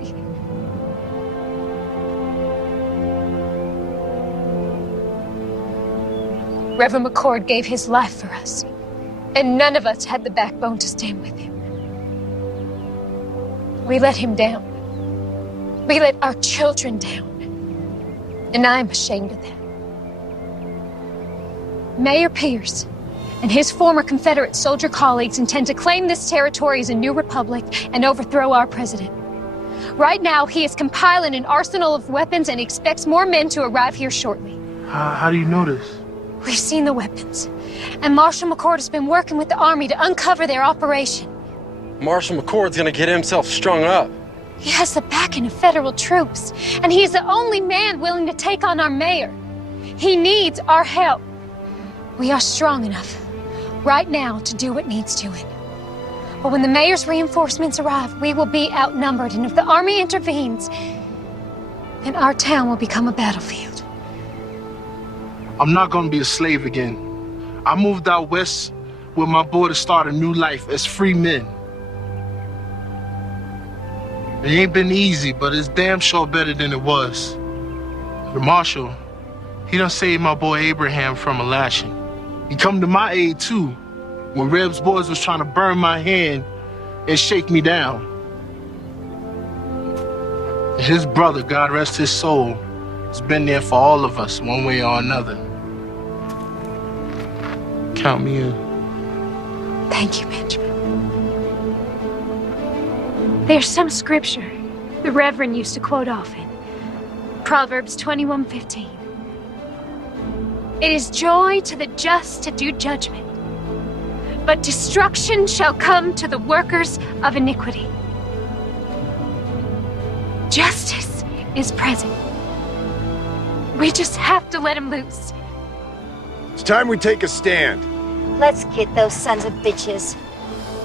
Reverend McCord gave his life for us, and none of us had the backbone to stand with him. We let him down. We let our children down. And I'm ashamed of that. Mayor Pierce, and his former Confederate soldier colleagues intend to claim this territory as a new republic and overthrow our president. Right now, he is compiling an arsenal of weapons and expects more men to arrive here shortly. How do you know this? We've seen the weapons, and Marshal McCord has been working with the Army to uncover their operation. Marshal McCord's gonna get himself strung up. He has the backing of federal troops, and he is the only man willing to take on our mayor. He needs our help. We are strong enough right now to do what needs to it. But when the mayor's reinforcements arrive, we will be outnumbered, and if the army intervenes, then our town will become a battlefield. I'm not gonna be a slave again. I moved out west with my boy to start a new life as free men. It ain't been easy, but it's damn sure better than it was. The marshal, he done saved my boy Abraham from a lashing. He come to my aid too, when Reb's boys was trying to burn my hand and shake me down. His brother, God rest his soul, has been there for all of us, one way or another. Count me in. Thank you, Benjamin. There's some scripture the Reverend used to quote often. Proverbs 21:15. It is joy to the just to do judgment, but destruction shall come to the workers of iniquity. Justice is present. We just have to let him loose. It's time we take a stand. Let's get those sons of bitches.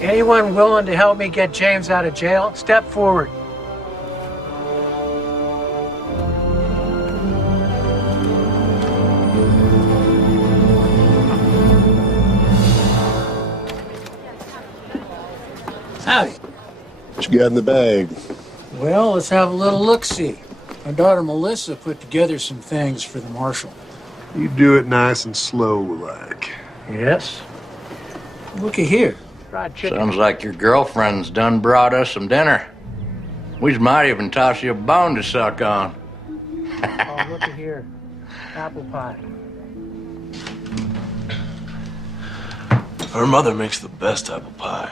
Anyone willing to help me get James out of jail, step forward. Howdy. What you got in the bag? Well, let's have a little look-see. My daughter Melissa put together some things for the marshal. You do it nice and slow, like. Yes? Looky here. Sounds like your girlfriend's done brought us some dinner. We might even toss you a bone to suck on. Oh, looky here. Apple pie. Her mother makes the best apple pie.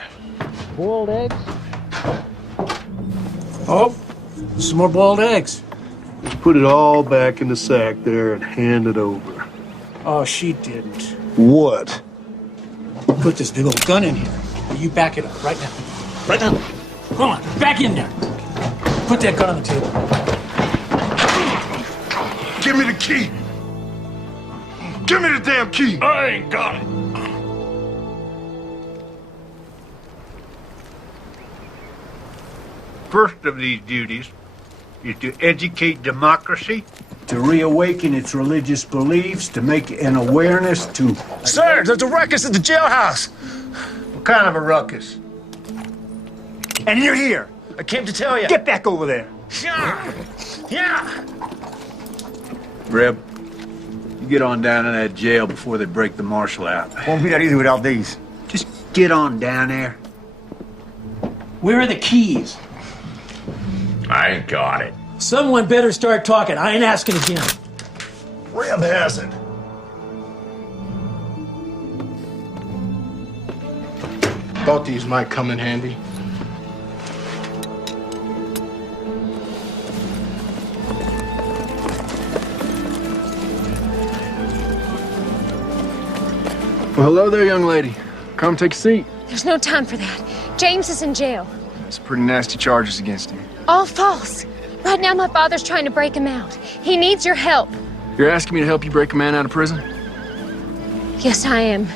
Boiled eggs? Oh, some more boiled eggs. Just put it all back in the sack there and hand it over. Oh, she didn't. What? Put this big old gun in here. You back it up right now. Right now. Come on, back in there. Put that gun on the table. Give me the key. Give me the damn key. I ain't got it. First of these duties is to educate democracy, to reawaken its religious beliefs, to make an awareness to... Sir, there's a ruckus at the jailhouse. What kind of a ruckus? And you're here. I came to tell you. Get back over there. Yeah. Reb, you get on down in that jail before they break the marshal out. Won't be that easy without these. Just get on down there. Where are the keys? I ain't got it. Someone better start talking. I ain't asking again. Reb has it. Thought these might come in handy. Well, hello there, young lady. Come take a seat. There's no time for that. James is in jail. There's pretty nasty charges against him. All false. Right now, my father's trying to break him out. He needs your help. You're asking me to help you break a man out of prison? Yes, I am.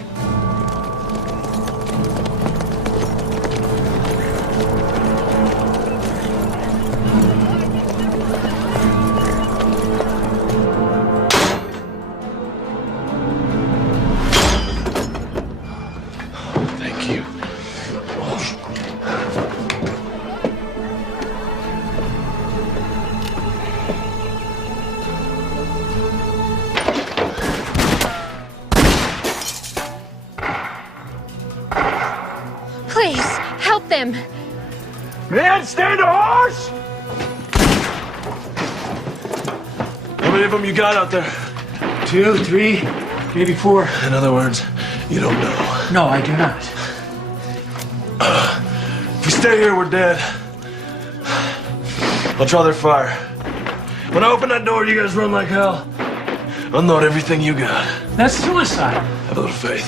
Thank you. Please, help them. Man, stand a horse! How many of them you got out there? 2, 3, maybe 4. In other words, You don't know. No, I do not. If we stay here, we're dead. I'll draw their fire. When I open that door, you guys run like hell. Unload everything you got. That's suicide. Have a little faith.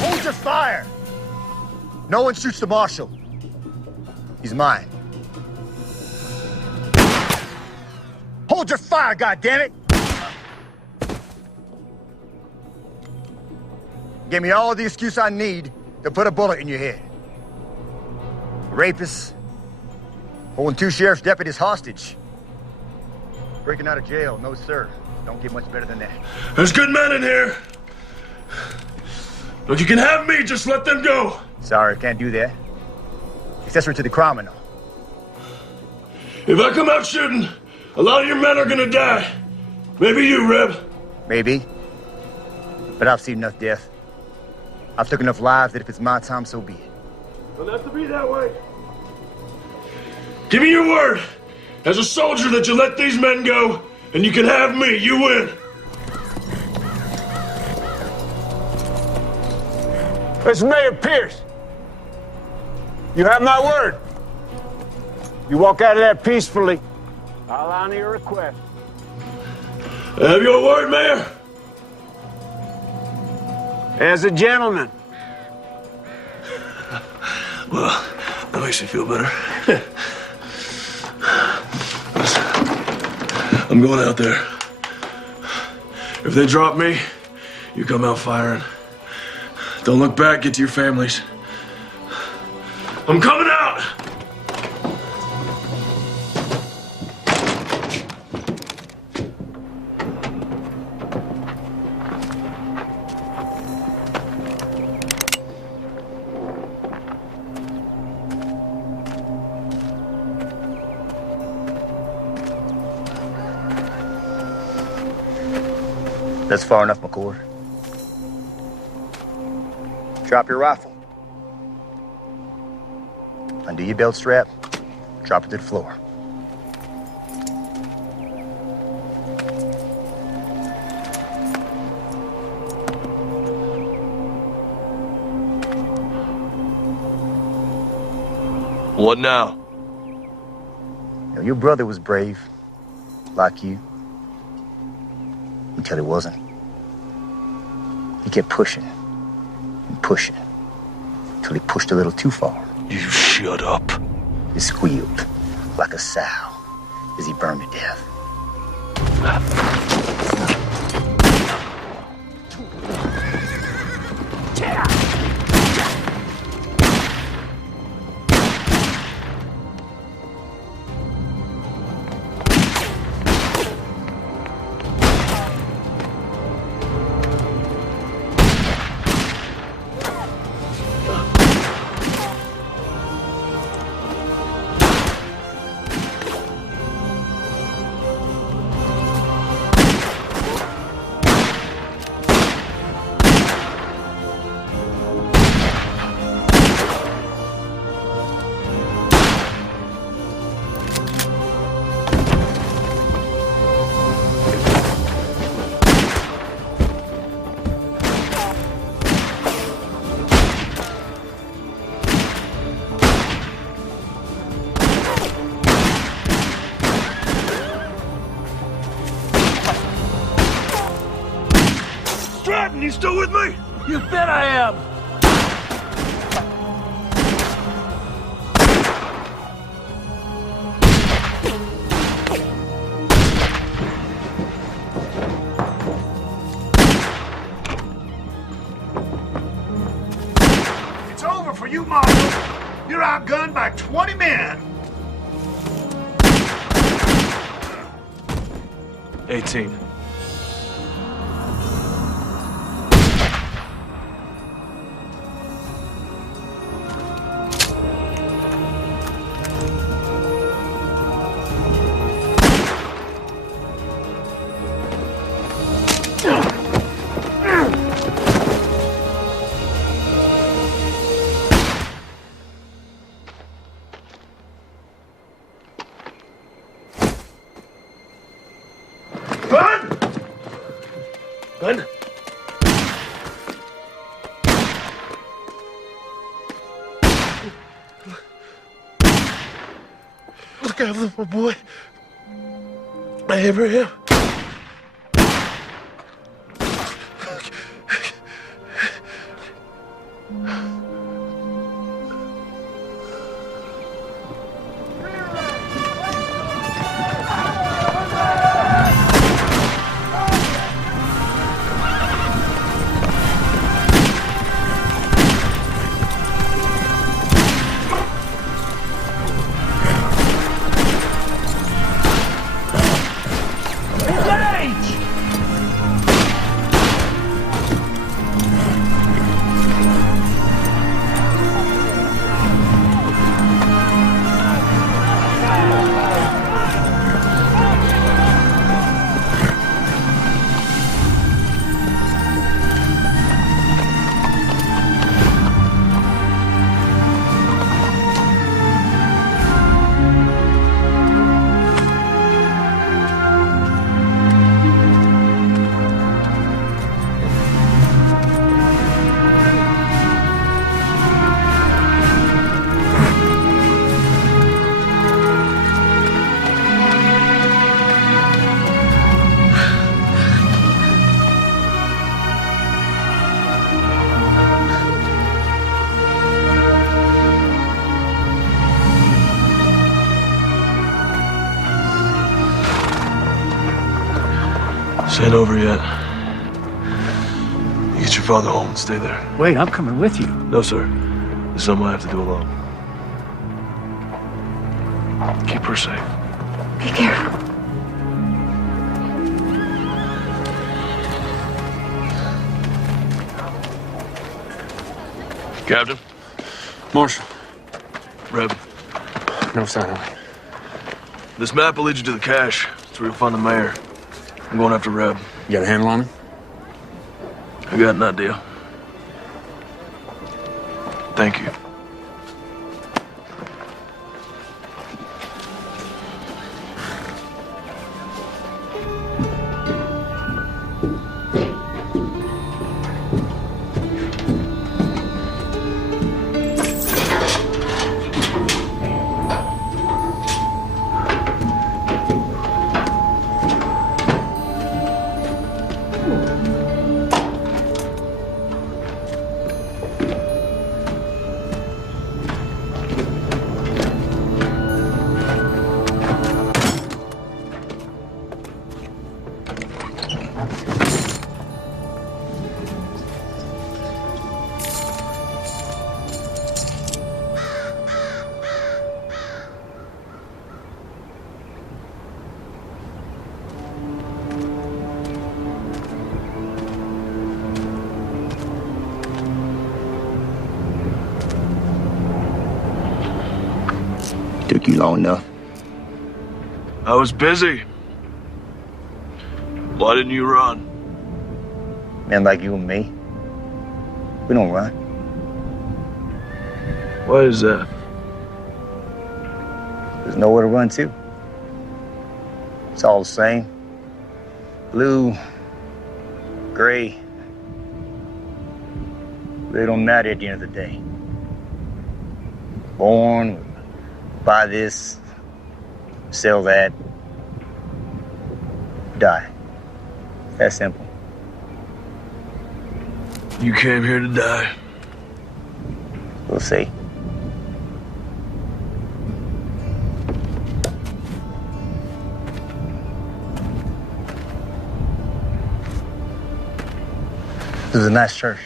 Hold your fire! No one shoots the marshal. He's mine. Hold your fire, goddammit! Give me all the excuse I need to put a bullet in your head. Rapists, holding 2 sheriff's deputies hostage. Breaking out of jail, no sir. Don't get much better than that. There's good men in here. Look, you can have me, just let them go. Sorry, can't do that. Accessory to the criminal. If I come out shooting, a lot of your men are gonna die. Maybe you, Reb. Maybe. But I've seen enough death. I've took enough lives that if it's my time, so be it. Doesn't have to be that way. Give me your word, as a soldier, that you let these men go, and you can have me. You win. It's Mayor Pierce. You have my word. You walk out of there peacefully, I'll honor your request. I have your word, Mayor. As a gentleman. Well, that makes me feel better. I'm going out there. If they drop me, you come out firing. Don't look back, get to your families. I'm coming out! That's far enough, McCord. Drop your rifle. Undo your belt strap. Drop it to the floor. What now? You know, your brother was brave, like you. Until he wasn't. He kept pushing and pushing until he pushed a little too far. You shut up. He squealed like a sow as he burned to death. You still with me? You bet I am. It's over for you, Marshal. You're outgunned by 20 men. 18. Look out, little boy. Abraham. This ain't over yet. You get your father home and stay there. Wait, I'm coming with you. No, sir. This is something I have to do alone. Keep her safe. Be careful. Captain. Marshal. Reb. No sign of it. This map will lead you to the cache. That's where you'll find the mayor. I'm going after Reb. You got a handle on him? I got an idea. Thank you. Took you long enough. I was busy. Why didn't you run? Men like you and me, we don't run. Why is that? There's nowhere to run to. It's all the same. Blue, gray. They don't matter at the end of the day. Born, buy this, sell that, die. That simple. You came here to die. We'll see. This is a nice church.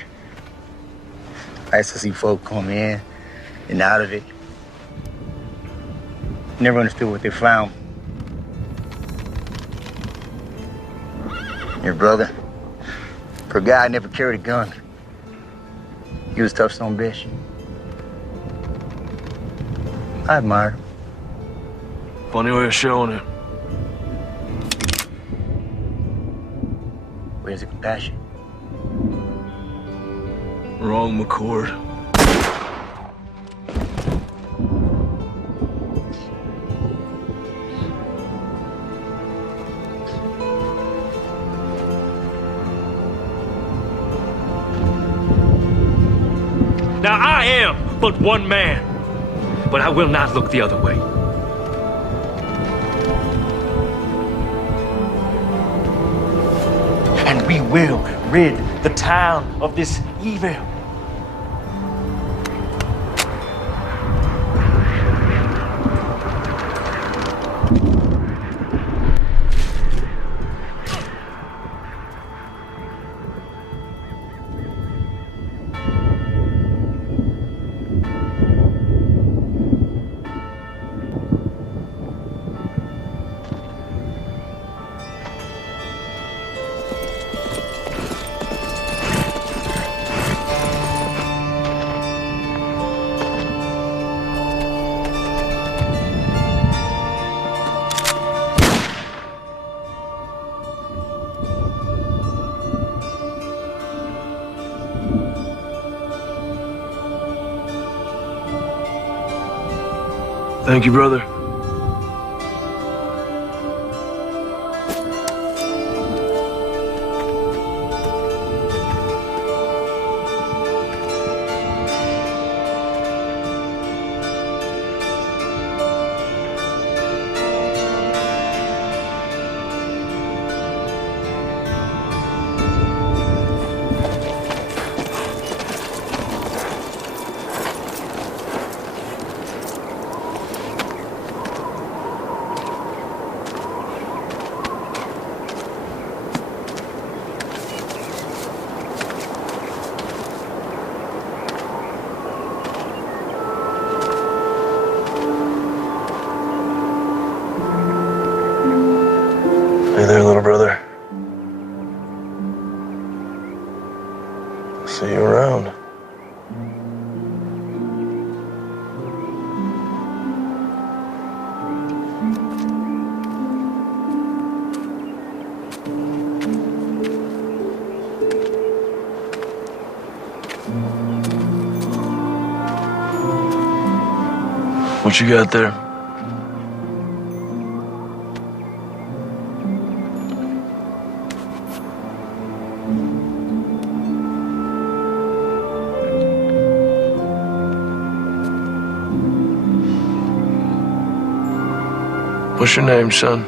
Nice to see folk come in and out of it. Never understood what they found. Your brother, for a guy, never carried a gun. He was a tough son of a bitch. I admire him. Funny way of showing it. Where's the compassion? Wrong, McCord. Now I am but one man. but I will not look the other way. And we will rid the town of this evil. Thank you, brother. Hey there, little brother. See you around. What you got there? What's your name, son?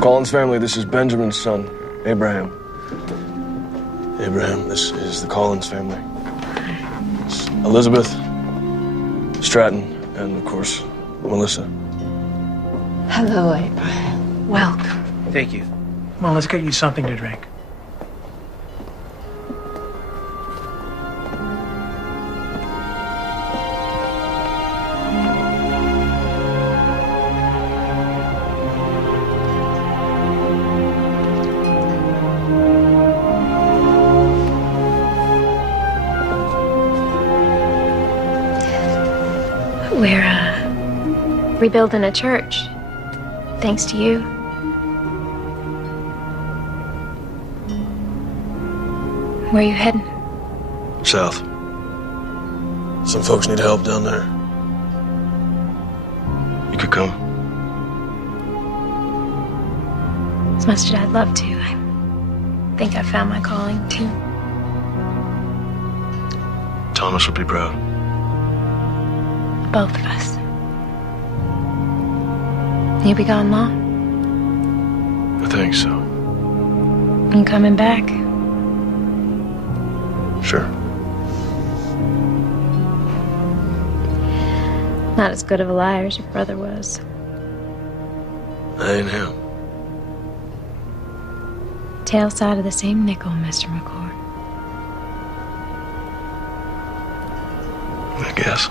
Collins family, this is Benjamin's son, Abraham. Abraham, this is the Collins family. It's Elizabeth, Stratton, and of course, Melissa. Hello, Abraham. Welcome. Thank you. Come on, let's get you something to drink. We're rebuilding a church, thanks to you. Where are you heading? South. Some folks need help down there. You could come. As much as I'd love to, I think I found my calling, too. Thomas would be proud. Both of us. You be gone long? I think so. You coming back? Sure. Not as good of a liar as your brother was. I ain't him. tail side of the same nickel, Mr. McCord. I guess.